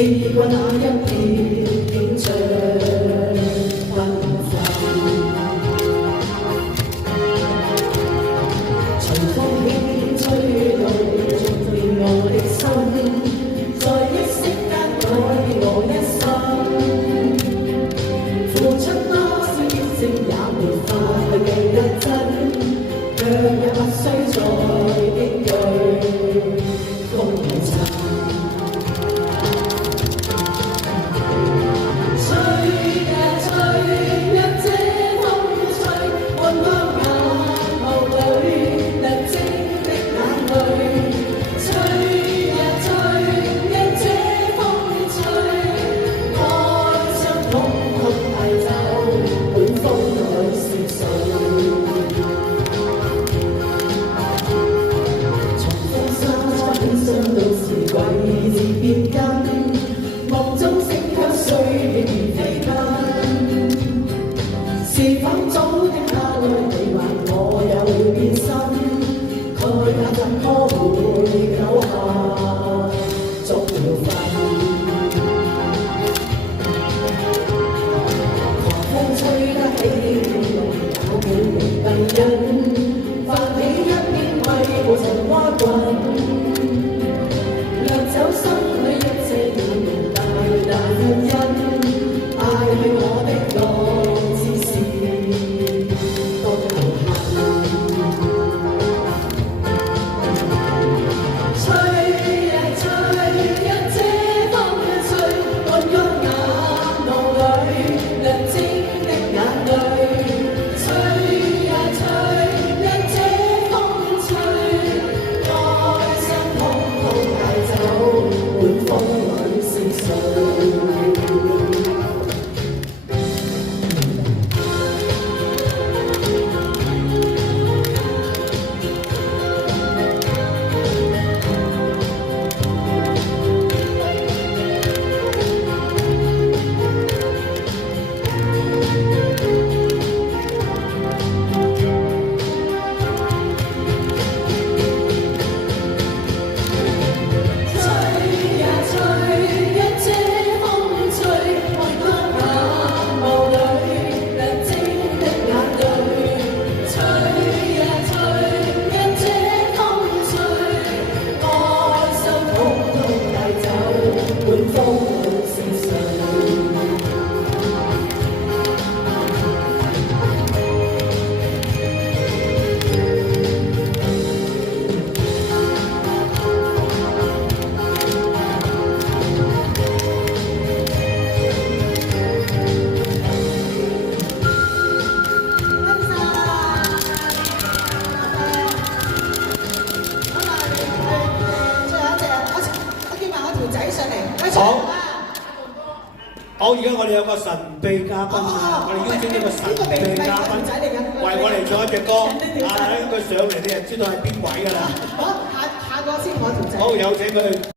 記過那一片景象繽紛，隨風輕吹來，觸電我的心，在一息間改我一生。付出多少熱情也沒法記得真，卻也不需再驚懼風塵。是否早的他來你還我有變心，蓋也怎麼會久下逐了分？狂風吹得起有幾名麗人，泛起一片為無塵蛙滾，掠走心裏一切眼人大大婚姻，愛係我的愛。好，而家我哋有個神秘嘉賓啊！我哋邀請呢個神秘嘉賓為我哋做一隻歌，佢上嚟你就知道係邊位㗎啦。好，下個先我條仔。好，有請佢。